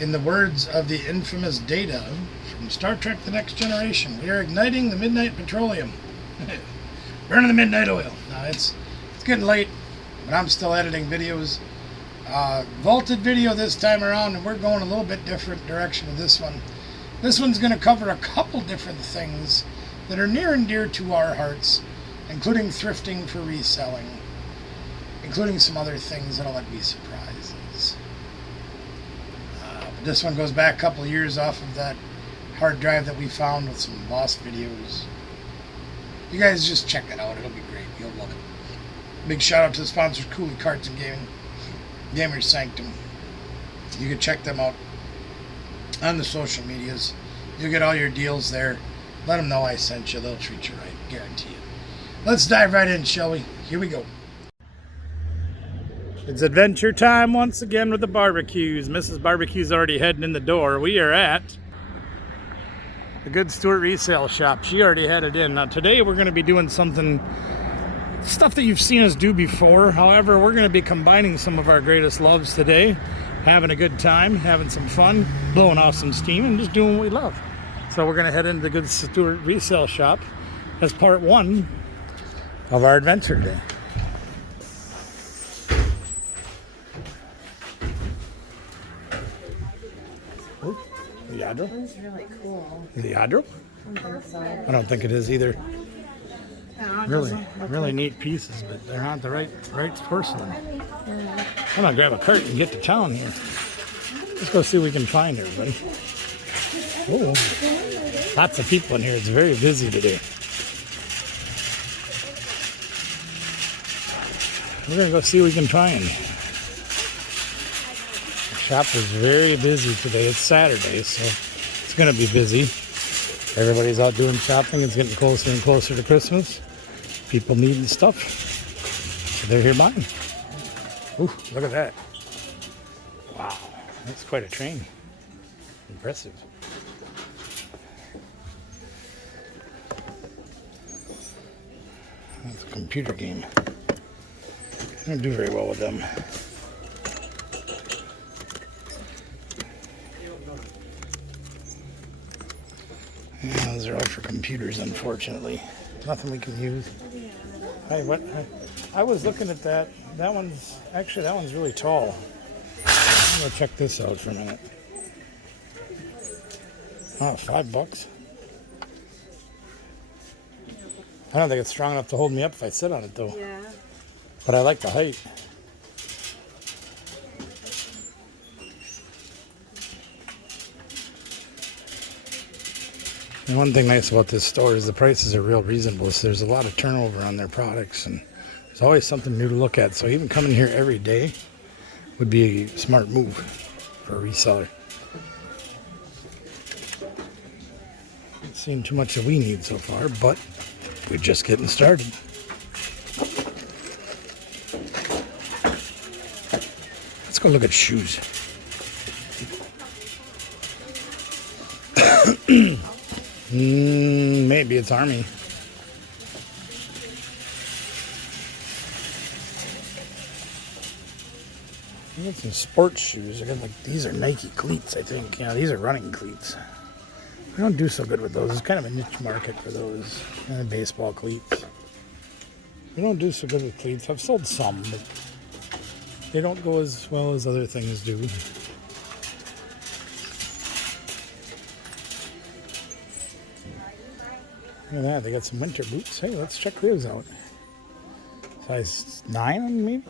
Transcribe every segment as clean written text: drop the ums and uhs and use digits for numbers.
In the words of the infamous Data from Star Trek The Next Generation, we are igniting the midnight petroleum. Burning the midnight oil. No, it's getting late, but I'm still editing videos. Vaulted video this time around, and we're going a little bit different direction with this one. This one's going to cover a couple different things that are near and dear to our hearts, including thrifting for reselling, including some other things that'll let be surprises. But this one goes back a couple years off of that hard drive that we found with some lost videos. You guys just check it out. It'll be great. You'll love it. Big shout out to the sponsors, Cooley Cards and Gaming, Gamer's Sanctum. You can check them out on the social medias. You'll get all your deals there. Let them know I sent you. They'll treat you right. Guarantee it. Let's dive right in, shall we? Here we go. It's adventure time once again with the barbecues. Mrs. Barbecue's already heading in the door. We are at the Good Stewart Resale Shop. She already headed in. Now today we're going to be doing stuff that you've seen us do before. However, we're going to be combining some of our greatest loves today. Having a good time, having some fun, blowing off some steam, and just doing what we love. So we're going to head into the Good Stewart Resale Shop as part one of our adventure day. Ooh, the Yadro? That one's really cool. The Yadro? I don't think so. I don't think it is either. No, Really neat pieces, but they're not the right porcelain. I'm gonna grab a cart and get to town here. Let's go see what we can find, everybody. Oh, lots of people in here. It's very busy today. We're gonna go see what we can find. The shop is very busy today. It's Saturday, so it's gonna be busy. Everybody's out doing shopping. It's getting closer and closer to Christmas. People needing stuff. So they're here buying. Ooh, look at that. Wow, that's quite a train. Impressive. That's a computer game. I don't do very well with them. Yeah, those are all for computers, unfortunately. Nothing we can use. I was looking at that. That one's really tall. I'm gonna check this out for a minute. Oh, $5. I don't think it's strong enough to hold me up if I sit on it though. Yeah. But I like the height. And one thing nice about this store is the prices are real reasonable. So there's a lot of turnover on their products, and there's always something new to look at. So even coming here every day would be a smart move for a reseller. Not seeing too much that we need so far, but we're just getting started. Let's go look at shoes. Maybe it's Army. I got some sports shoes. I got these are Nike cleats, I think. Yeah, these are running cleats. We don't do so good with those. It's kind of a niche market for those. And baseball cleats. We don't do so good with cleats. I've sold some, but they don't go as well as other things do. Look at that, they got some winter boots. Hey, let's check those out. Size 9, maybe?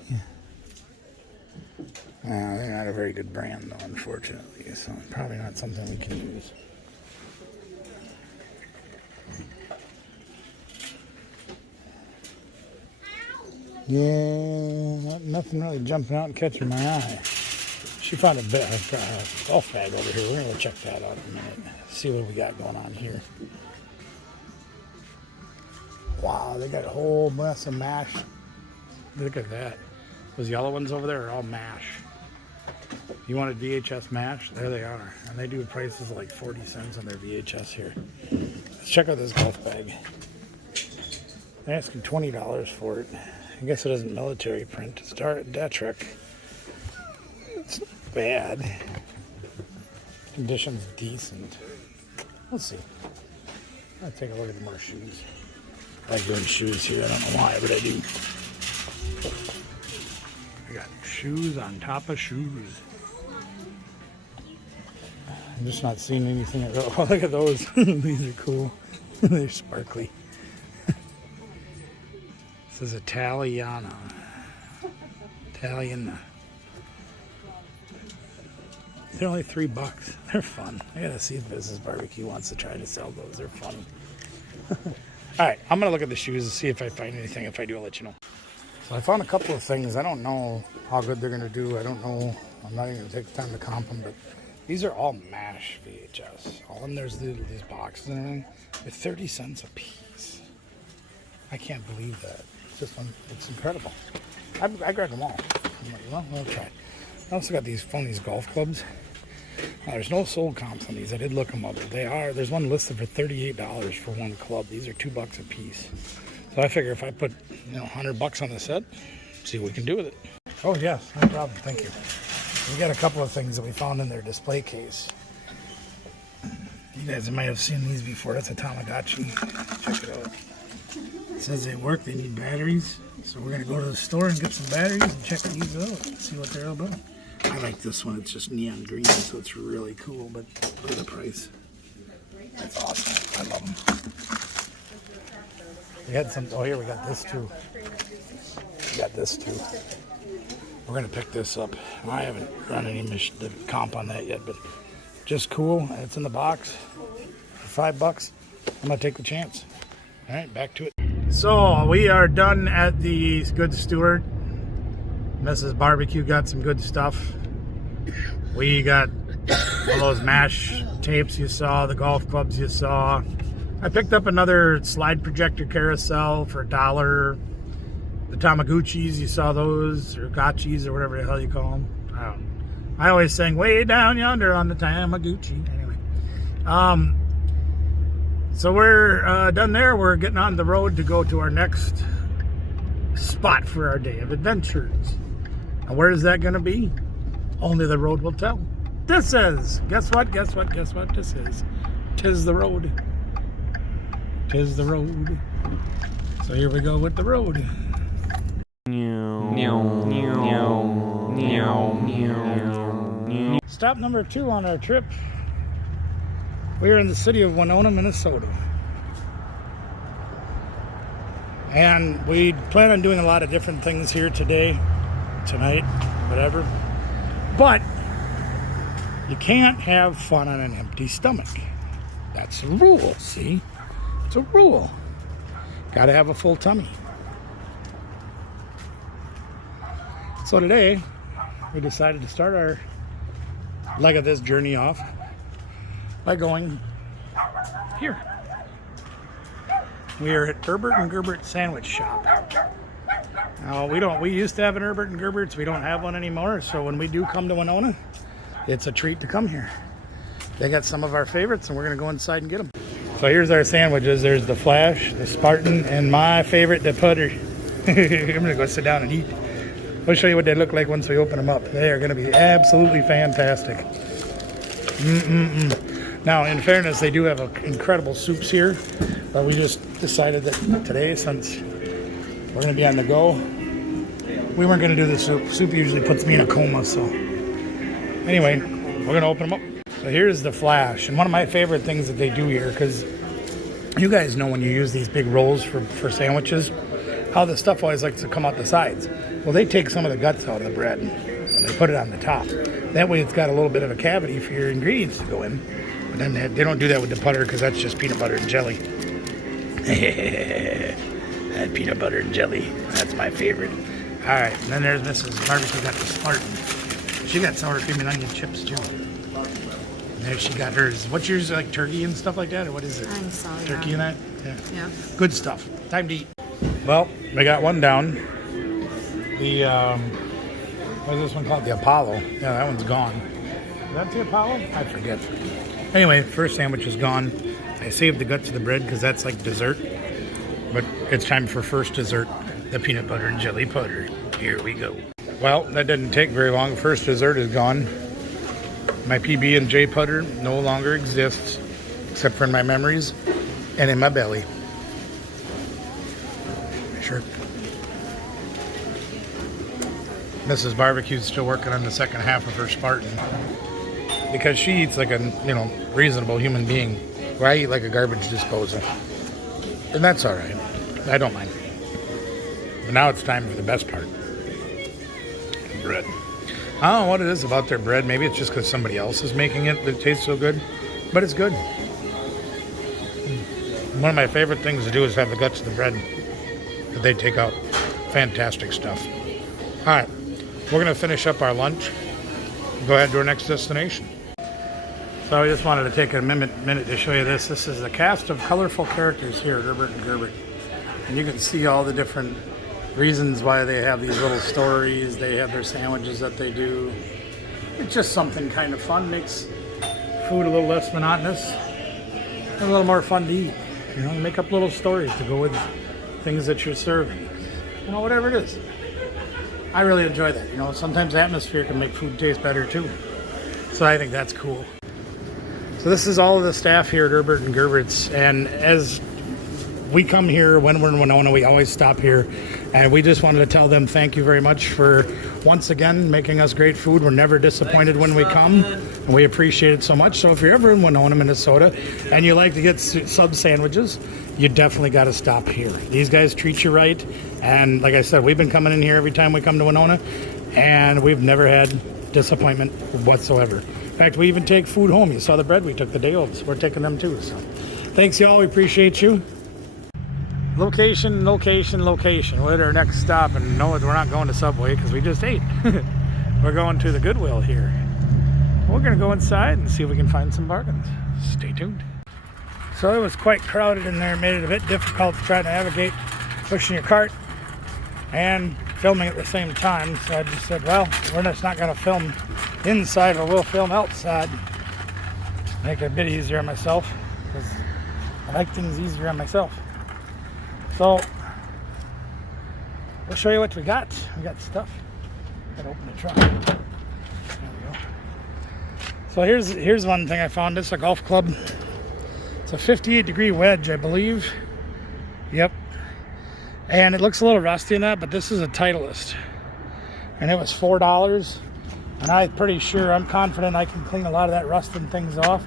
They're not a very good brand, though, unfortunately. So probably not something we can use. Yeah, nothing really jumping out and catching my eye. She found a golf bag over here. We're going to check that out in a minute. See what we got going on here. Wow, they got a whole mess of mash. Look at that. Those yellow ones over there are all mash. If you wanted VHS mash, there they are. And they do prices of like 40 cents on their VHS here. Let's check out this golf bag. They're asking $20 for it. I guess it isn't military print. It's Detrek. It's not bad. Condition's decent. Let's see. I'll take a look at more shoes. I like doing shoes here. I don't know why, but I do. I got shoes on top of shoes. I'm just not seeing anything. Oh, look at those. These are cool. They're sparkly. This is Italiana. Italian. They're only $3. They're fun. I gotta see if Business Barbecue wants to try to sell those. They're fun. All right, I'm gonna look at the shoes and see if I find anything. If I do, I'll let you know. So I found a couple of things. I don't know how good they're gonna do. I don't know. I'm not even gonna take the time to comp them, but these are all MASH VHS. All in there's these boxes and everything. They're 30 cents a piece. I can't believe that. It's incredible. I grabbed them all. I'm like, well, we'll try. I also got these golf clubs. Now, there's no sold comps on these. I did look them up. There's one listed for $38 for one club. These are $2 a piece. So I figure if I put $100 on the set, see what we can do with it. Oh yes, no problem. Thank you. We got a couple of things that we found in their display case. You guys might have seen these before. That's a Tamagotchi. Check it out. It says they work. They need batteries. So we're gonna go to the store and get some batteries and check these out. See what they're all about. I like this one. It's just neon green, so it's really cool. But look at the price. That's awesome. I love them. We had some. Oh, here we got this too. We got this too. We're gonna pick this up. I haven't run any the comp on that yet, but just cool. It's in the box for $5. I'm gonna take the chance. All right, back to it. So we are done at the Good Stewart. Mrs. Barbecue got some good stuff. We got all those MASH tapes you saw, the golf clubs you saw. I picked up another slide projector carousel for $1. The Tamagotchis, you saw those, or gotchis, or whatever the hell you call them. I don't know. I always sing way down yonder on the Tamagotchi. Anyway, so we're done there. We're getting on the road to go to our next spot for our day of adventures. And where is that going to be? Only the road will tell. This is, guess what? This is. 'Tis the road. 'Tis the road. So here we go with the road. Stop number 2 on our trip. We are in the city of Winona, Minnesota. And we plan on doing a lot of different things here today, tonight, whatever. But you can't have fun on an empty stomach. That's a rule, see? It's a rule. Gotta have a full tummy. So today, we decided to start our leg of this journey off by going here. We are at Herbert and Gerbert Sandwich Shop. Now, we used to have an Herbert and Gerbert's. We don't have one anymore, so when we do come to Winona, it's a treat to come here. They got some of our favorites, and we're going to go inside and get them. So here's our sandwiches. There's the Flash, the Spartan, and my favorite, the Putter. I'm going to go sit down and eat. I'll show you what they look like once we open them up. They are going to be absolutely fantastic. Now, in fairness, they do have incredible soups here, but we just decided that today, since we're going to be on the go, we weren't going to do the soup. Soup usually puts me in a coma, so anyway, we're going to open them up. So here's the Flash, and one of my favorite things that they do here, because you guys know when you use these big rolls for sandwiches, how the stuff always likes to come out the sides. Well, they take some of the guts out of the bread and they put it on the top. That way it's got a little bit of a cavity for your ingredients to go in. But then they don't do that with the putter because that's just peanut butter and jelly. That peanut butter and jelly, that's my favorite. All right, and then there's Mrs. Barbecue got the Spartan. She got sour cream and onion chips too. And there she got hers. What's yours, like turkey and stuff like that, or what is it? I'm sorry. Turkey and that? Yeah. Good stuff. Time to eat. Well, we got one down. The, what is this one called? The Apollo. Yeah, that one's gone. Is that the Apollo? I forget. Anyway, first sandwich is gone. I saved the guts of the bread because that's like dessert. But it's time for first dessert, the peanut butter and jelly putter. Here we go. Well, that didn't take very long. First dessert is gone. My PB&J putter no longer exists, except for in my memories and in my belly. Sure. Mrs. Barbecue's still working on the second half of her Spartan because she eats like a, reasonable human being, where I eat like a garbage disposal. And that's all right. I don't mind. But now it's time for the best part. Bread. I don't know what it is about their bread. Maybe it's just because somebody else is making it that it tastes so good. But it's good. One of my favorite things to do is have the guts of the bread that they take out. Fantastic stuff. All right. We're going to finish up our lunch. Go ahead to our next destination. So I just wanted to take a minute to show you this. This is a cast of colorful characters here at Herbert and Gerbert. And you can see all the different reasons why they have these little stories. They have their sandwiches that they do. It's just something kind of fun. Makes food a little less monotonous and a little more fun to eat. Make up little stories to go with things that you're serving. Whatever it is. I really enjoy that. Sometimes atmosphere can make food taste better too. So I think that's cool. So this is all of the staff here at Herbert and Gerbert's, and as we come here when we're in Winona, we always stop here, and we just wanted to tell them thank you very much for once again making us great food. We're never disappointed when we come, and we appreciate it so much. So if you're ever in Winona, Minnesota, and you like to get sub sandwiches, you definitely got to stop here. These guys treat you right, and like I said, we've been coming in here every time we come to Winona, and we've never had disappointment whatsoever. In fact, we even take food home. You saw the bread we took the day old, so we're taking them too. So thanks, y'all. We appreciate you. Location. We're at our next stop, and no, we're not going to Subway because we just ate. We're going to the Goodwill here. We're going to go inside and see if we can find some bargains. Stay tuned. So it was quite crowded in there. Made it a bit difficult to try to navigate pushing your cart and filming at the same time. So I just said, well, we're just not going to film inside, but we'll film outside. Make it a bit easier on myself because I like things easier on myself. So we'll show you what we got. We got stuff. Gotta open the truck. There we go. So here's one thing I found. It's a golf club. It's a 58-degree wedge, I believe. Yep. And it looks a little rusty in that, but this is a Titleist. And it was $4. And I'm confident I can clean a lot of that rust and things off.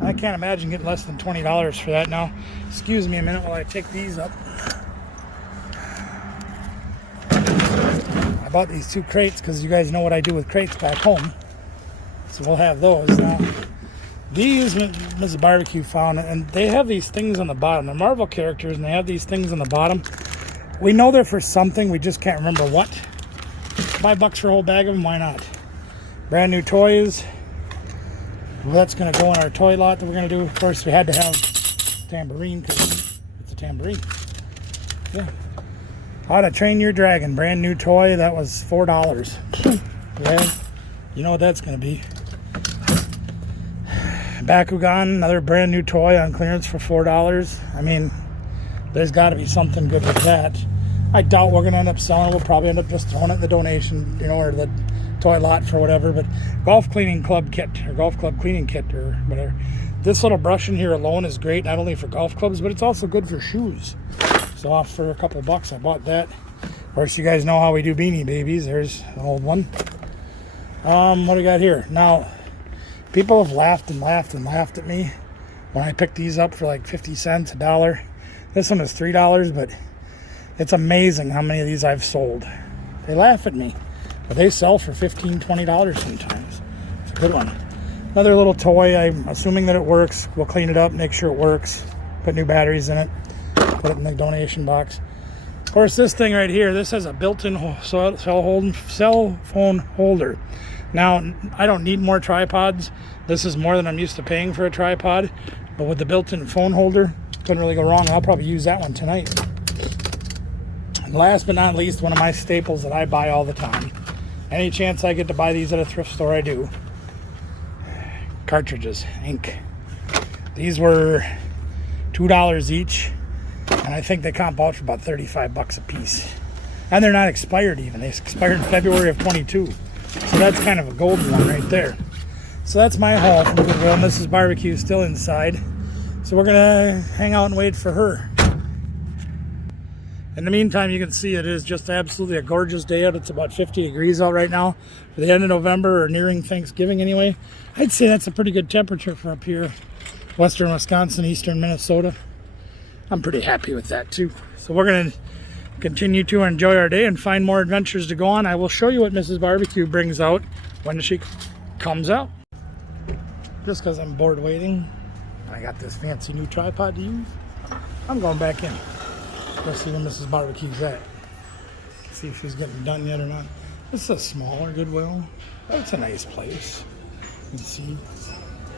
I can't imagine getting less than $20 for that now. Excuse me a minute while I take these up. I bought these 2 crates because you guys know what I do with crates back home. So we'll have those. Now, these Mrs. Barbecue found, and they have these things on the bottom. They're Marvel characters, and they have these things on the bottom. We know they're for something. We just can't remember what. $5 for a whole bag of them. Why not? Brand new toys. Well, that's going to go in our toy lot that we're going to do. Of course, we had to have tambourine because it's a tambourine. Yeah. How to Train Your Dragon. Brand new toy. That was $4. Yeah. You know what that's going to be. Bakugan. Another brand new toy on clearance for $4. I mean, there's got to be something good with that. I doubt we're going to end up selling it. We'll probably end up just throwing it in the donation, or the toy lot for whatever. But golf cleaning club kit, or golf club cleaning kit, or whatever. This little brush in here alone is great, not only for golf clubs, but it's also good for shoes. So for a couple bucks, I bought that. Of course, you guys know how we do Beanie Babies. There's an old one. What do we got here? Now, people have laughed at me when I picked these up for like 50 cents, $1. This one is $3, but it's amazing how many of these I've sold. They laugh at me, but they sell for $15, $20 sometimes. It's a good one. Another little toy. I'm assuming that it works. We'll clean it up, make sure it works. Put new batteries in it. Put it in the donation box. Of course, this thing right here, this has a built-in cell phone holder. Now, I don't need more tripods. This is more than I'm used to paying for a tripod. But with the built-in phone holder, couldn't really go wrong. I'll probably use that one tonight. And last but not least, one of my staples that I buy all the time. Any chance I get to buy these at a thrift store, I do. Cartridges, ink. These were $2 each. And I think they comp out for about $35 a piece. And they're not expired even. They expired in February of 22. So that's kind of a golden one right there. So that's my haul from Goodwill. Mrs. Barbecue is still inside. So we're gonna hang out and wait for her. In the meantime, you can see it is just absolutely a gorgeous day out. It's about 50 degrees out right now for the end of November, or nearing Thanksgiving anyway. I'd say that's a pretty good temperature for up here, western Wisconsin, eastern Minnesota. I'm pretty happy with that too. So we're gonna continue to enjoy our day and find more adventures to go on. I will show you what Mrs. Barbecue brings out when she comes out. Just because I'm bored waiting, I got this fancy new tripod to use. I'm going back in. Let's see where Mrs. Barbecue's at. See if she's getting done yet or not. This is a smaller Goodwill, but it's a nice place. You can see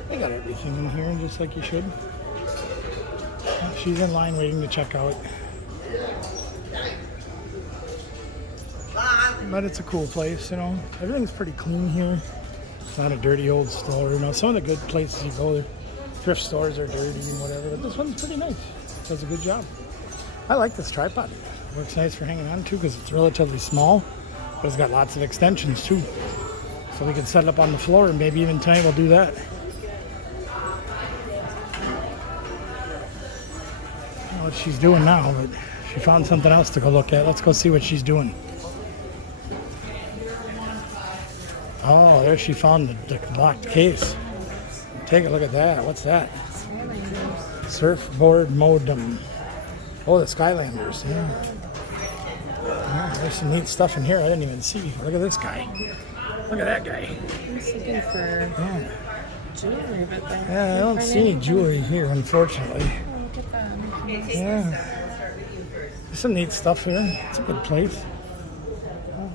they got everything in here just like you should. She's in line waiting to check out. But it's a cool place, you know. Everything's pretty clean here. It's not a dirty old store, you know. Some of the good places you go, thrift stores are dirty and whatever, but this one's pretty nice. Does a good job. I like this tripod. It works nice for hanging on to because it's relatively small, but it's got lots of extensions too. So we can set it up on the floor, and maybe even tonight we'll do that. I don't know what she's doing now, but she found something else to go look at. Let's go see what she's doing. Oh, there she found the locked case. Take a look at that. What's that? Surfboard modem. Oh, the Skylanders. Yeah. Oh, there's some neat stuff in here I didn't even see. Look at this guy. Look at that guy. I'm just looking for jewelry, but I don't see any jewelry here, unfortunately. Oh, look at that. Yeah. There's some neat stuff here. It's a good place.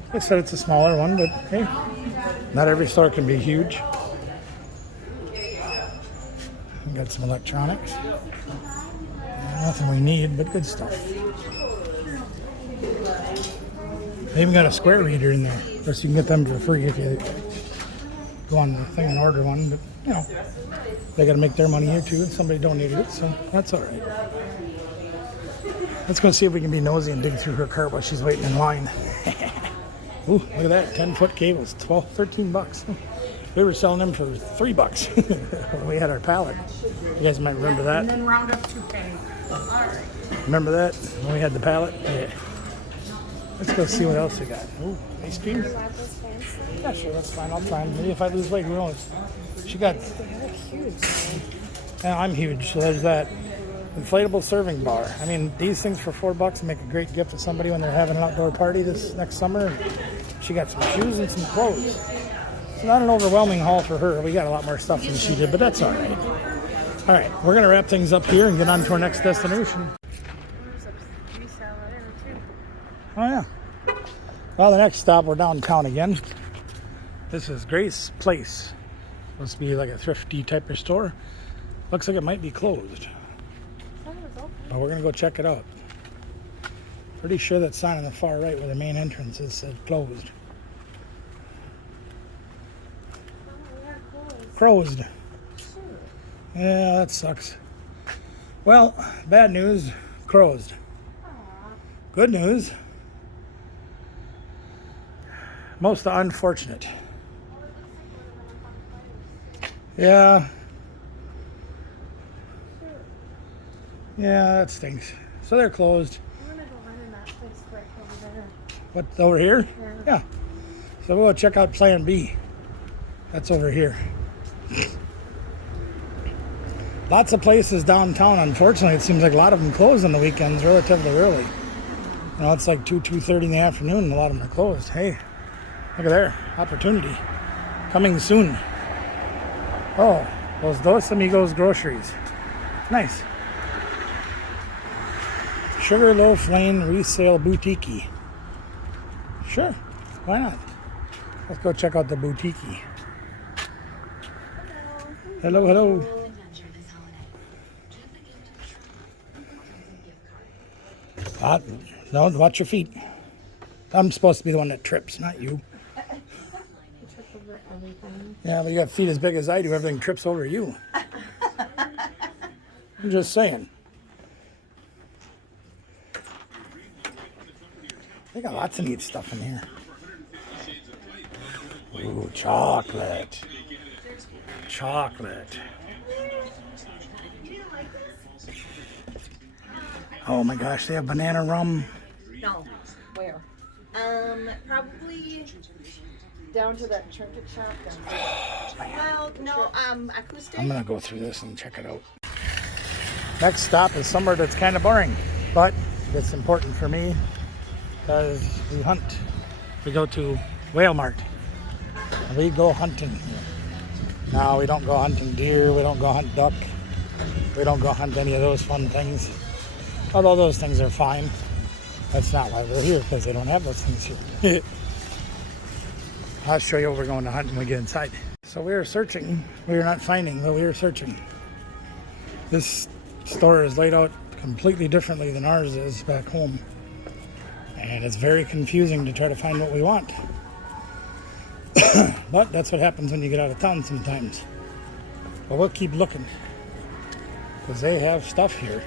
Like I said, it's a smaller one, but hey, not every store can be huge. We got some electronics. Nothing we need, but good stuff. They even got a square reader in there. Of course, you can get them for free if you go on the thing and order one, but you know, they got to make their money here too, and somebody donated it, so that's all right. Let's go see if we can be nosy and dig through her cart while she's waiting in line. Ooh, look at that, 10-foot cables, 13 bucks. We were selling them for $3 when we had our pallet. You guys might remember that. And then round up to pennies. Remember that when we had the pallet? Yeah. Let's go see what else we got. Ooh, ice cream? Yeah, sure, that's fine. I'll try them. Maybe if I lose weight, who knows? She got... Yeah, I'm huge, so there's that. Inflatable serving bar. I mean, these things for $4 make a great gift to somebody when they're having an outdoor party this next summer. She got some shoes and some clothes. It's not an overwhelming haul for her. We got a lot more stuff than she did, but that's all right. All right, we're going to wrap things up here and get on to our next destination. Oh, yeah. Well, the next stop, we're downtown again. This is Grace Place. Supposed to be like a thrifty type of store. Looks like it might be closed. But we're going to go check it out. Pretty sure that sign on the far right where the main entrance is said closed. Closed. Yeah, that sucks. Well, bad news, closed. Good news, most unfortunate. Yeah. Yeah, that stinks. So they're closed. I'm gonna go run in that place right over there. What, over here? Yeah. So we'll go check out Plan B. That's over here. Lots of places downtown, unfortunately, it seems like a lot of them close on the weekends relatively early. You know, it's like 2:30 in the afternoon and a lot of them are closed. Hey, look at there. Opportunity. Coming soon. Oh, those Dos Amigos groceries. Nice. Sugarloaf Lane Resale Boutique. Sure, why not? Let's go check out the boutique. Hello, hello. No, watch your feet. I'm supposed to be the one that trips, not you. Yeah, but you got feet as big as I do. Everything trips over you. I'm just saying. They got lots of neat stuff in here. Ooh, chocolate. chocolate. Oh my gosh, they have banana rum. No. Where? Probably down to that trinket shop. Well, no, acoustic. I'm gonna go through this and check it out. Next stop is somewhere that's kind of boring, but it's important for me because we hunt. We go to Whale Mart. And we go hunting. No, we don't go hunting deer. We don't go hunt duck. We don't go hunt any of those fun things. Although those things are fine. That's not why we're here, because they don't have those things here. I'll show you what we're going to hunt when we get inside. So we are searching. We are not finding, but we are searching. This store is laid out completely differently than ours is back home. And it's very confusing to try to find what we want. But that's what happens when you get out of town sometimes. But we'll keep looking. Because they have stuff here.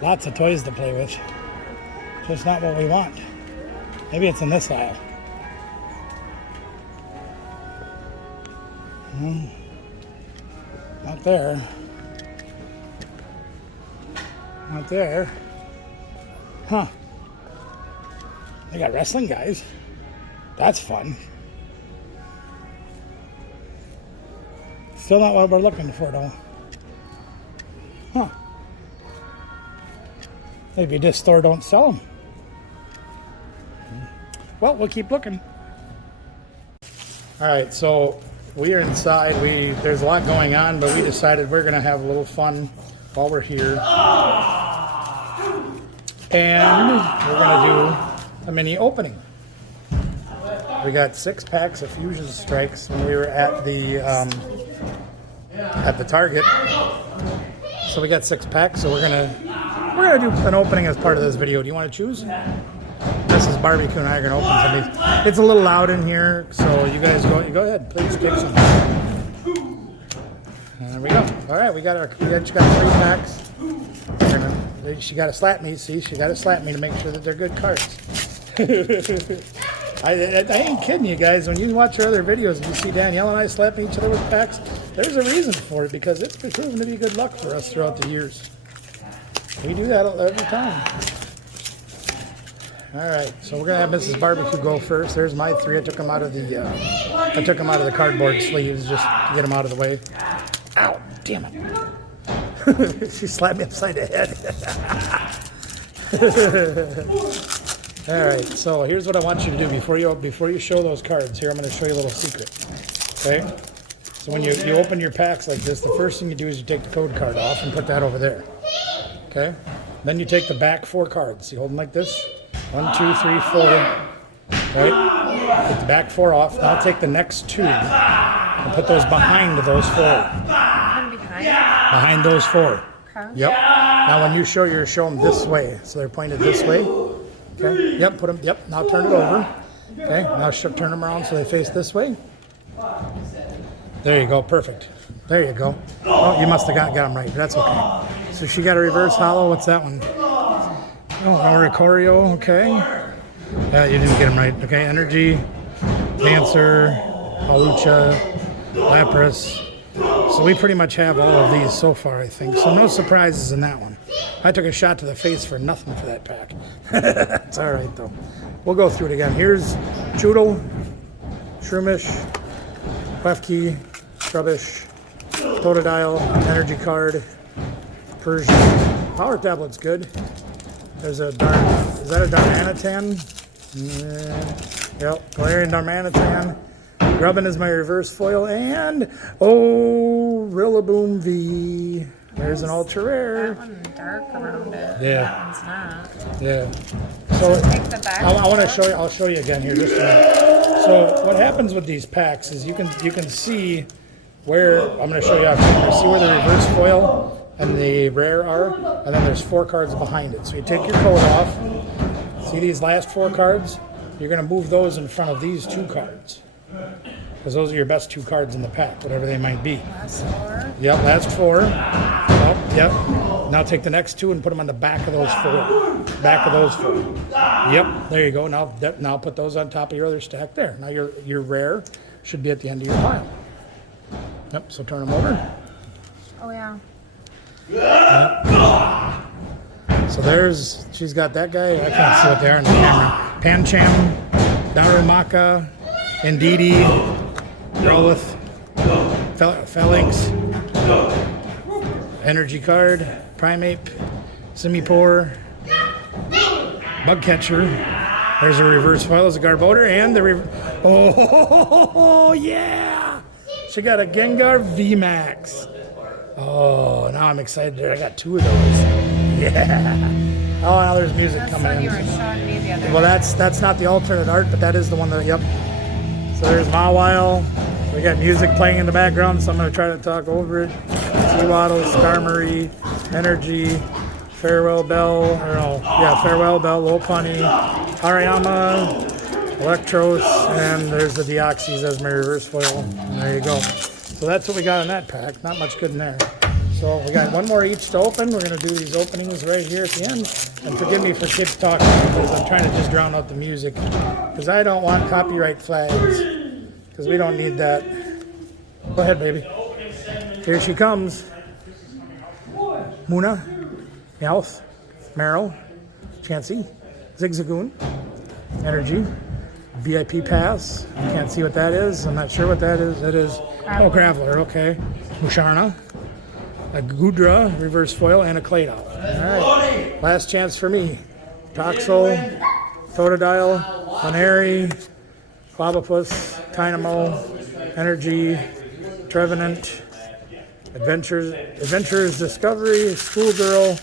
Lots of toys to play with. Just not what we want. Maybe it's in this aisle. Not there. Not there. Huh. They got wrestling guys. That's fun. Still not what we're looking for though. Huh. Maybe this store don't sell them. Well, we'll keep looking. All right, so we are inside. There's a lot going on, but we decided we're gonna have a little fun while we're here. And we're gonna do a mini opening. We got 6 packs of Fusion Strikes when we were at the Target. So we got 6 packs, so we're gonna do an opening as part of this video. Do you want to choose? This is Barbecue and I are gonna open some of these. It's a little loud in here, so you guys go ahead, please take some. There we go. All right, we got 3 packs. She got to slap me. See, she got to slap me to make sure that they're good cards. I ain't kidding you guys. When you watch our other videos and you see Danielle and I slapping each other with packs, there's a reason for it, because it's proven to be good luck for us throughout the years. We do that every time. All right, so we're gonna have Mrs. Barbecue go first. There's my 3. I took them out of the cardboard sleeves just to get them out of the way. Ow! Damn it! She slapped me upside the head. All right, so here's what I want you to do before you show those cards. Here, I'm going to show you a little secret. Okay? So when you open your packs like this, the first thing you do is you take the code card off and put that over there. Okay? Then you take the back 4 cards. You hold them like this. 1, 2, 3, 4. Right? Get the back 4 off. Now take the next 2 and put those behind those 4. Behind those 4. Okay. Yep. Now when you show them this way. So they're pointed this way. Okay. Yep. Put them. Yep. Now turn it over. Okay. Now turn them around so they face this way. There you go. Perfect. There you go. Oh, you must have got them right. That's okay. So she got a reverse hollow. What's that one? Oh, Oricorio. Okay. Yeah, you didn't get them right. Okay. Energy, Dancer, Halucha, Lapras. So we pretty much have all of these so far, I think. So no surprises in that one. I took a shot to the face for nothing for that pack. It's all right, though. We'll go through it again. Here's Choodle, Shroomish, Wefke, Trubbish, Totodile, Energy Card, Persian. Power Tablet's good. There's is that a Darmanitan? Yep, Galarian Darmanitan. Grubbin is my reverse foil, and Rillaboom V. There's an ultra rare. That one's dark around it. Yeah. That one's not. Yeah. So take the back. I want to show you. I'll show you again here just a minute. So what happens with these packs is you can see where I'm going to show you. You see where the reverse foil and the rare are, and then there's 4 cards behind it. So you take your code off. See these last 4 cards? You're going to move those in front of these 2 cards. Because those are your best 2 cards in the pack, whatever they might be. Last 4. Yep, last 4. Oh, yep. Now take the next 2 and put them on the back of those 4. Back of those 4. Yep, there you go. Now put those on top of your other stack there. Now your rare should be at the end of your pile. Yep, so turn them over. Oh, yeah. Yep. So there's, she's got that guy. I can't see what they are in the camera. Pancham, Darumaka, Ndidi, Growlith, Phalanx, Energy Card, Primeape, Simipour, Bugcatcher. There's a reverse foil as a Garbodor, and the oh yeah! She got a Gengar VMAX. Oh, now I'm excited. I got 2 of those. Yeah. Oh, now there's music coming in. You were showing me the other Well, that's not the alternate art, but that is the one that. Yep. So there's Mawile. We got music playing in the background, so I'm going to try to talk over it. Seawaddle, Skarmory, Energy, Farewell Bell, or no, yeah, Farewell Bell, Lopunny, Hariyama, Electros, and there's the Deoxys as my reverse foil. And there you go. So that's what we got in that pack. Not much good in there. So we got 1 more each to open. We're going to do these openings right here at the end. And forgive me for keep talking because I'm trying to just drown out the music. Because I don't want copyright flags. Because we don't need that. Go ahead, baby. Here she comes. Muna, Meowth, Meryl, Chansey, Zigzagoon, Energy, VIP Pass. I can't see what that is. I'm not sure what that is. That is, oh, Graveler, okay. Musharna, a Gudra, reverse foil, and a Claydol. All right, last chance for me. Toxel, Totodile, Laneri, Clobopus, Tynamo, Energy, Trevenant, Adventures Discovery, Schoolgirl.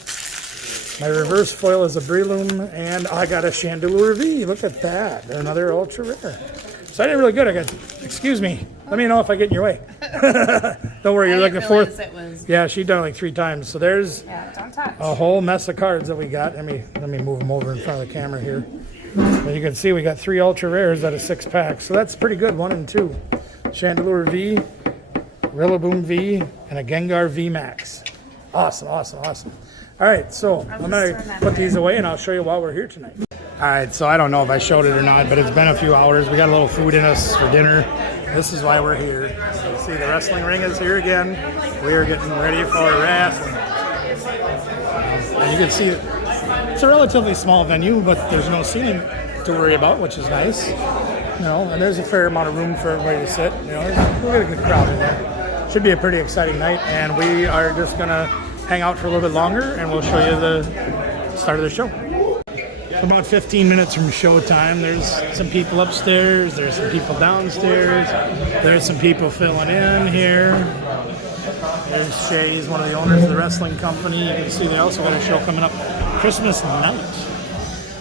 My reverse foil is a Breloom, and I got a Chandelure V. Look at that. Another ultra rare. So I did really good. I got, excuse me. Let me know if I get in your way. Don't worry, you're like the 4th. Yeah, she done it like 3 times. So there's a whole mess of cards that we got. Let me move them over in front of the camera here. And you can see we got 3 ultra rares out of 6 packs. So that's pretty good, 1 and 2. Chandelure V, Rillaboom V, and a Gengar V Max. Awesome, awesome, awesome. All right, so I'm going to put these away and I'll show you while we're here tonight. All right, so I don't know if I showed it or not, but it's been a few hours. We got a little food in us for dinner. This is why we're here. So see, the wrestling ring is here again. We are getting ready for wrestling. And you can see it's a relatively small venue, but there's no seating to worry about, which is nice. You know, and there's a fair amount of room for everybody to sit. You know, we'll get a good crowd in there. Should be a pretty exciting night, and we are just gonna hang out for a little bit longer, and we'll show you the start of the show. About 15 minutes from showtime. There's some people upstairs. There's some people downstairs. There's some people filling in here. There's Shay. He's one of the owners of the wrestling company. You can see they also got a show coming up Christmas night.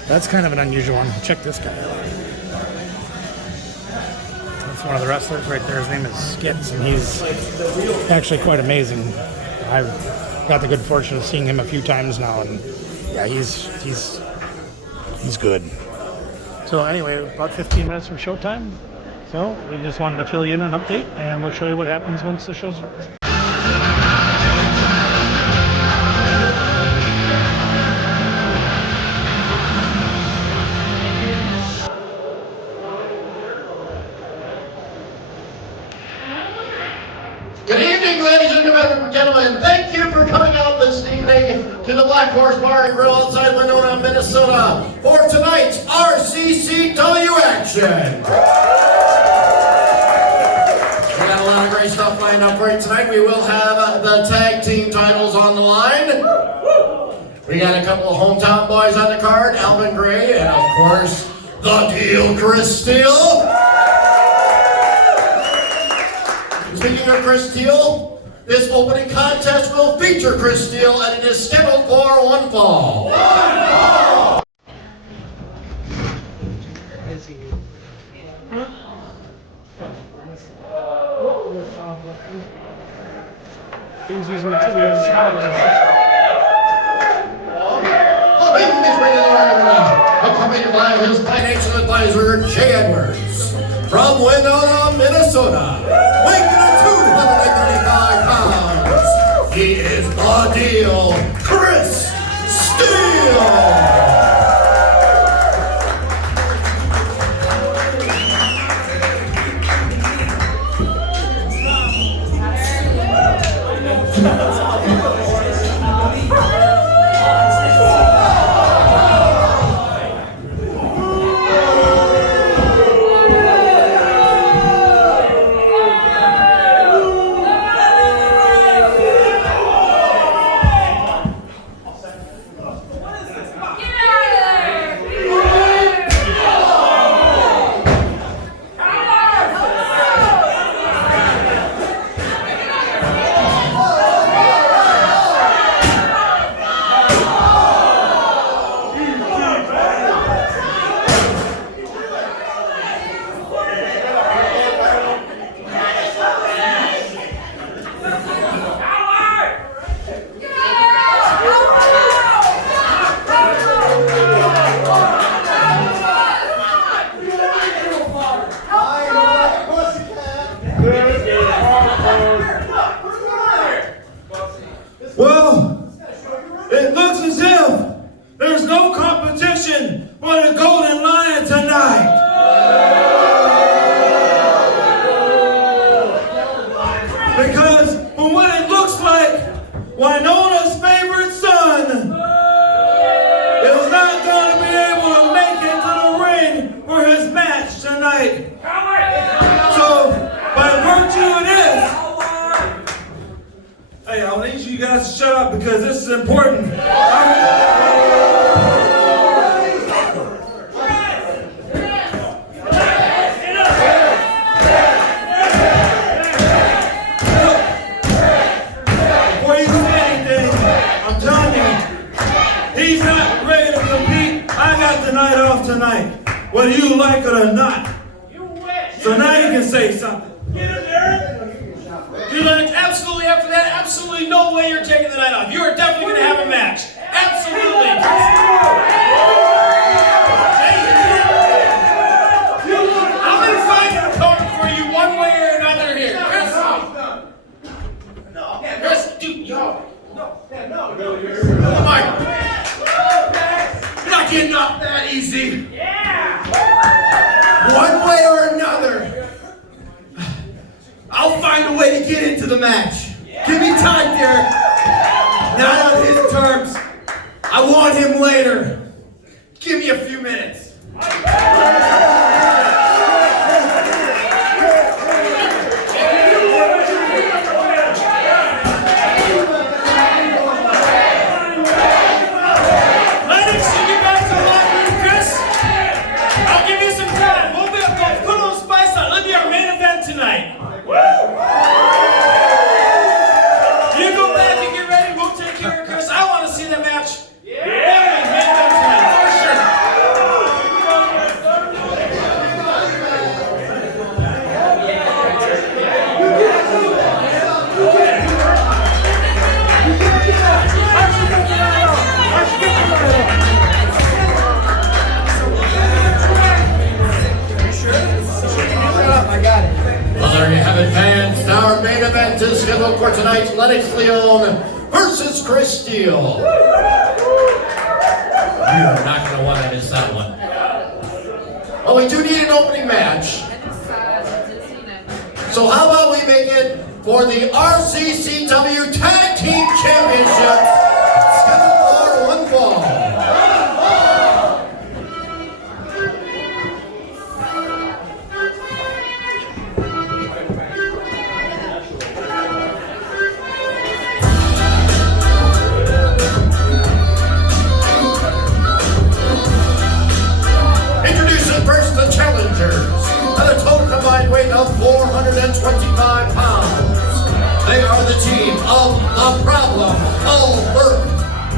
That's kind of an unusual one. Check this guy out. That's one of the wrestlers right there. His name is Skits, and he's actually quite amazing. I've got the good fortune of seeing him a few times now, and yeah, he's good. So anyway, about 15 minutes from showtime. So we just wanted to fill you in an update, and we'll show you what happens once the show's over. Good evening, ladies and gentlemen. Thank you for coming out this evening to the Black Horse Bar and Grill outside Winona, Minnesota for tonight's RCCW action. We got a lot of great stuff lined up for you tonight. We will have the tag team titles on the line. We got a couple of hometown boys on the card, Alvin Gray, and of course, the Deal Chris Steele. Speaking of Chris Steele, this opening contest will feature Chris Steele, and it is scheduled for one fall. Accompanied by his financial advisor, Jay Edwards. From Winona, Minnesota, weighing in 235 pounds, he is the Deal, Chris Steele. for the Golden Lion tonight. Because from what it looks like, Winona's favorite son is not going to be able to make it to the ring for his match tonight. So, by virtue of this, hey, I need you guys to shut up because this is important. He's not ready to compete. I got the night off tonight, whether you like it or not. So now you can say something. Dude, absolutely after that, absolutely no way you're taking the night off. You are definitely going to have a match. Absolutely. I'm going to find an opponent for you one way or another here. Chris, dude, no. Come on. You're not getting off that easy. One way or another, I'll find a way to get into the match. Give me time, Derek. Not on his terms. I want him later. Give me a few minutes. Well, there you have it, fans. Our main event is scheduled for tonight. Lennox Leon versus Chris Steele. You're not going to want to miss that one. Well, we do need an opening match. So how about we make it for the RCCW Tag Team Championships? Scheduled for one fall. First, the challengers, at a total combined weight of 425 pounds. They are the team of The Problem, Albert,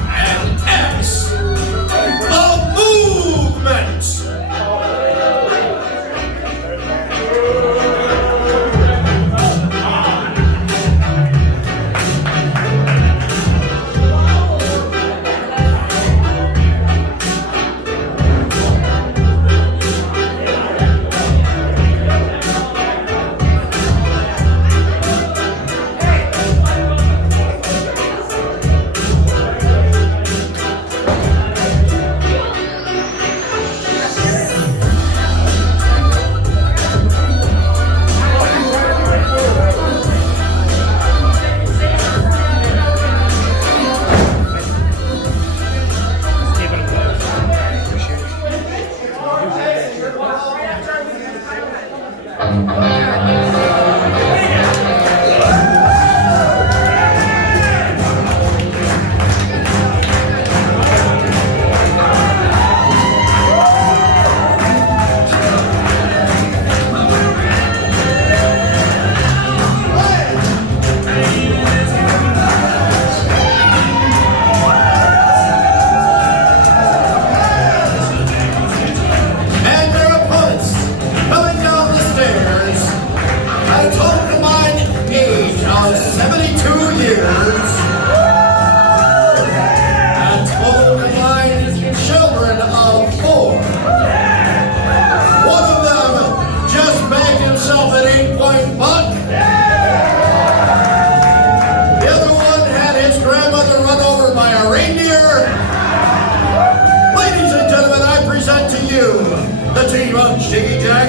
and X, The Movement.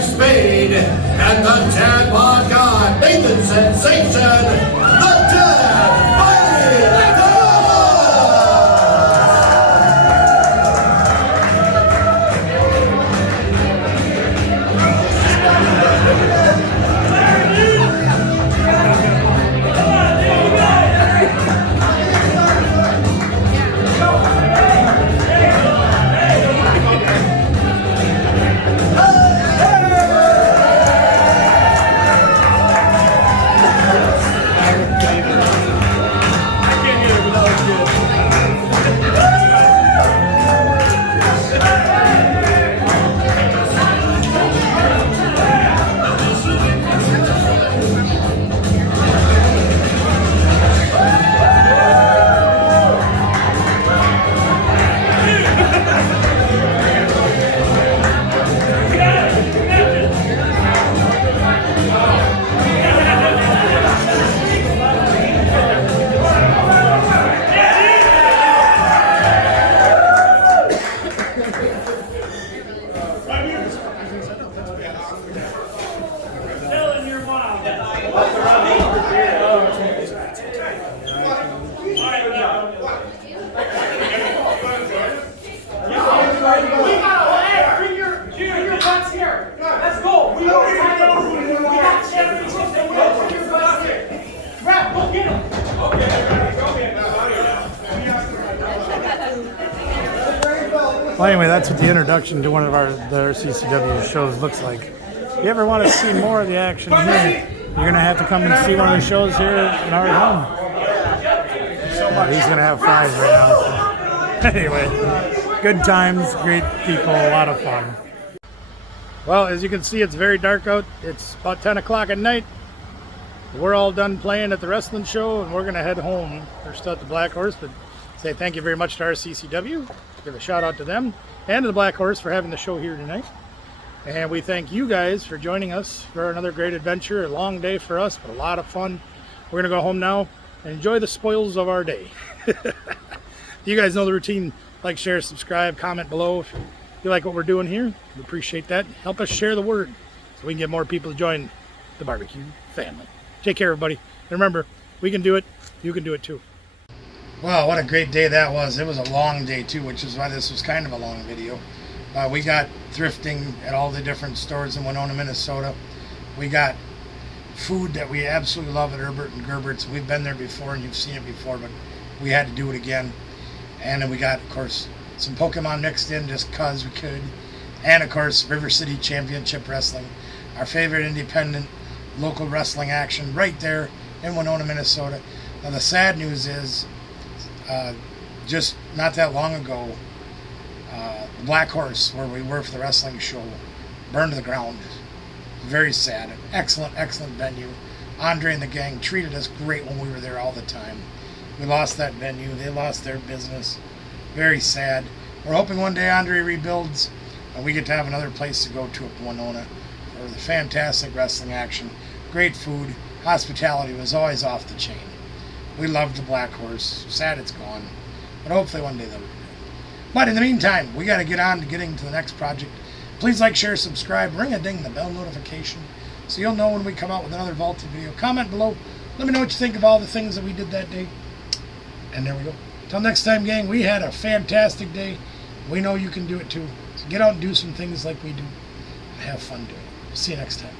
Jack Spade, and the Jackpot God, Nathan Sensation, the Dad Mighty God! Well, anyway, that's what the introduction to one of the RCCW shows looks like. If you ever want to see more of the action here, you're going to have to come and see one of the shows here in our home. He's going to have fries right now. So. Anyway, good times, great people, a lot of fun. Well, as you can see, it's very dark out. It's about 10 o'clock at night. We're all done playing at the wrestling show, and we're going to head home. We're still at the Black Horse, but say thank you very much to RCCW. Give a shout out to them and to the Black Horse for having the show here tonight. And we thank you guys for joining us for another great adventure. A long day for us, but a lot of fun. We're going to go home now and enjoy the spoils of our day. You guys know the routine. Like, share, subscribe, comment below if you like what we're doing here. We appreciate that. Help us share the word so we can get more people to join the barbecue family. Take care, everybody. And remember, we can do it. You can do it too. Wow, what a great day that was. It was a long day too, which is why this was kind of a long video. We got thrifting at all the different stores in Winona, Minnesota. We got food that we absolutely love at Herbert and Gerbert's. We've been there before and you've seen it before, but we had to do it again. And then we got, of course, some Pokemon mixed in just because we could. And, of course, River City Championship Wrestling, our favorite independent local wrestling action right there in Winona, Minnesota. Now, the sad news is, just not that long ago, the Black Horse, where we were for the wrestling show, burned to the ground. Very sad. An excellent, excellent venue. Andre and the gang treated us great when we were there all the time. We lost that venue. They lost their business. Very sad. We're hoping one day Andre rebuilds and we get to have another place to go to up in Winona for the fantastic wrestling action. Great food. Hospitality was always off the chain. We loved the Black Horse. Sad it's gone. But hopefully one day they'll be good. But in the meantime, we got to get on to getting to the next project. Please like, share, subscribe, ring a ding the bell notification so you'll know when we come out with another vaulted video. Comment below. Let me know what you think of all the things that we did that day. And there we go. Till next time, gang, we had a fantastic day. We know you can do it too. So get out and do some things like we do. And have fun doing it. See you next time.